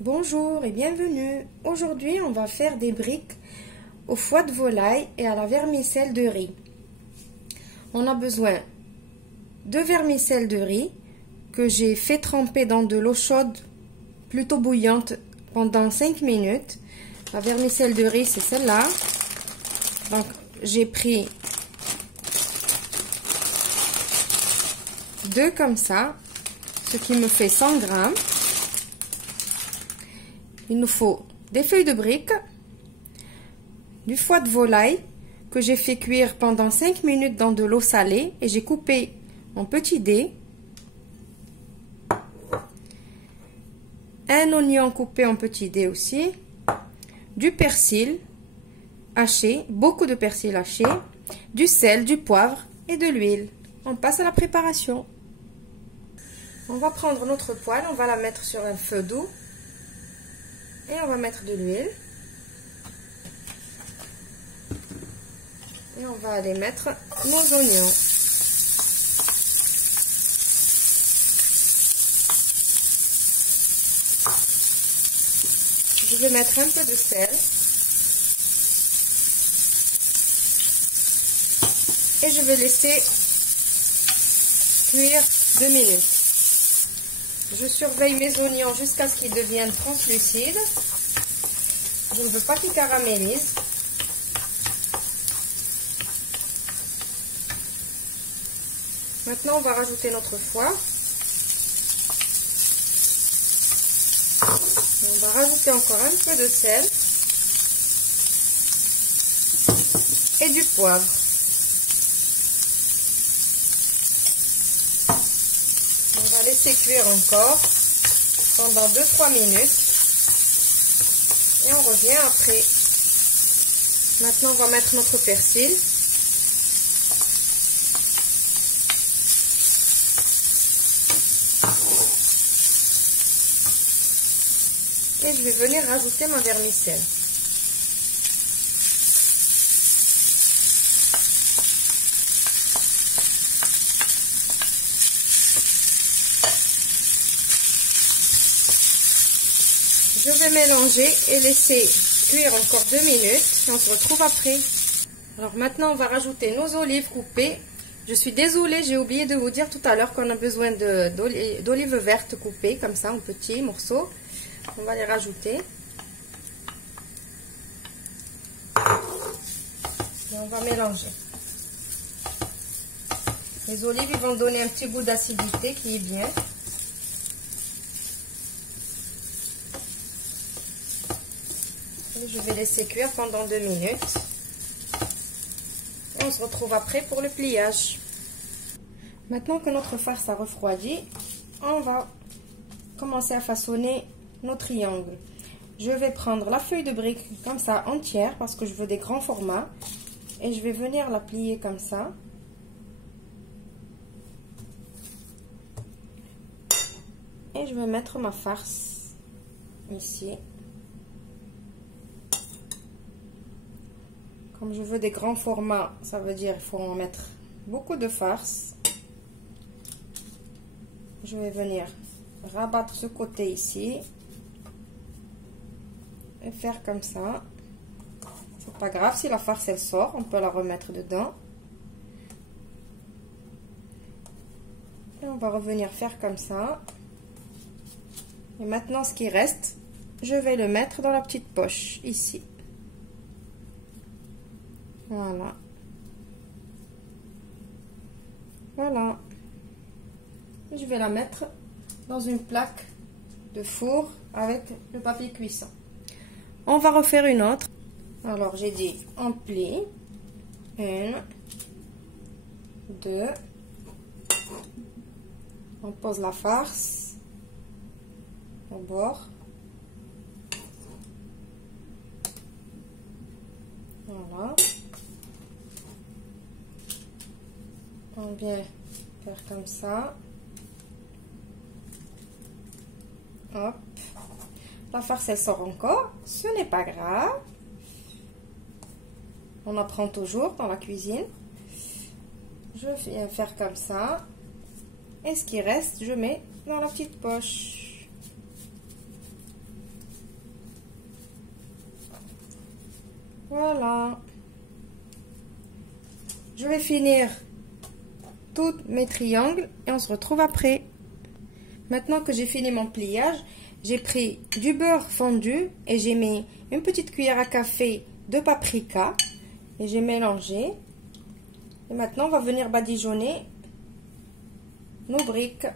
Bonjour et bienvenue. Aujourd'hui, on va faire des briques au foie de volaille et à la vermicelle de riz. On a besoin de vermicelle de riz que j'ai fait tremper dans de l'eau chaude plutôt bouillante pendant 5 minutes. La vermicelle de riz, c'est celle-là. Donc, j'ai pris 2 comme ça, ce qui me fait 100 grammes. Il nous faut des feuilles de briques, du foie de volaille que j'ai fait cuire pendant 5 minutes dans de l'eau salée et j'ai coupé en petits dés, un oignon coupé en petits dés aussi, du persil haché, beaucoup de persil haché, du sel, du poivre et de l'huile. On passe à la préparation. On va prendre notre poêle, on va la mettre sur un feu doux. Et on va mettre de l'huile. Et on va aller mettre nos oignons. Je vais mettre un peu de sel. Et je vais laisser cuire 2 minutes. Je surveille mes oignons jusqu'à ce qu'ils deviennent translucides. Je ne veux pas qu'ils caramélisent. Maintenant, on va rajouter notre foie. On va rajouter encore un peu de sel et du poivre. On va laisser cuire encore pendant 2-3 minutes et on revient après. Maintenant, on va mettre notre persil. Et je vais venir rajouter ma vermicelle. Je vais mélanger et laisser cuire encore 2 minutes et on se retrouve après. Alors maintenant on va rajouter nos olives coupées. Je suis désolée, j'ai oublié de vous dire tout à l'heure qu'on a besoin d'olives vertes coupées comme ça en petits morceaux. On va les rajouter. Et on va mélanger. Les olives ils vont donner un petit goût d'acidité qui est bien. Je vais laisser cuire pendant 2 minutes. Et on se retrouve après pour le pliage. Maintenant que notre farce a refroidi, on va commencer à façonner nos triangles. Je vais prendre la feuille de brique comme ça entière parce que je veux des grands formats. Et je vais venir la plier comme ça. Et je vais mettre ma farce ici. Comme je veux des grands formats, ça veut dire qu'il faut en mettre beaucoup de farce. Je vais venir rabattre ce côté ici. Et faire comme ça. C'est pas grave si la farce elle sort, on peut la remettre dedans. Et on va revenir faire comme ça. Et maintenant ce qui reste, je vais le mettre dans la petite poche ici. Voilà. Voilà. Je vais la mettre dans une plaque de four avec le papier cuisson. On va refaire une autre. Alors j'ai dit on plie. 1, 2. On pose la farce au bord. Voilà. On vient faire comme ça. Hop. La farce elle sort encore. Ce n'est pas grave. On apprend toujours dans la cuisine. Je viens faire comme ça. Et ce qui reste, je mets dans la petite poche. Voilà. Je vais finir tous mes triangles et on se retrouve après. Maintenant que j'ai fini mon pliage, j'ai pris du beurre fondu et j'ai mis une petite cuillère à café de paprika et j'ai mélangé. Et maintenant, on va venir badigeonner nos briques.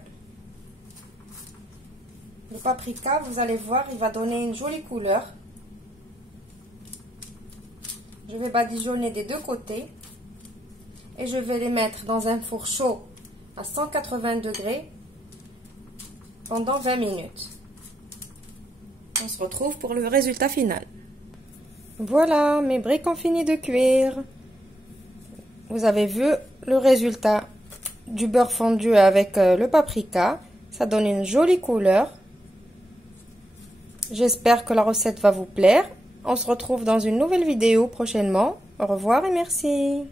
Le paprika, vous allez voir, il va donner une jolie couleur. Je vais badigeonner des deux côtés. Et je vais les mettre dans un four chaud à 180 degrés pendant 20 minutes. On se retrouve pour le résultat final. Voilà, mes briques ont fini de cuire. Vous avez vu le résultat du beurre fondu avec le paprika. Ça donne une jolie couleur. J'espère que la recette va vous plaire. On se retrouve dans une nouvelle vidéo prochainement. Au revoir et merci.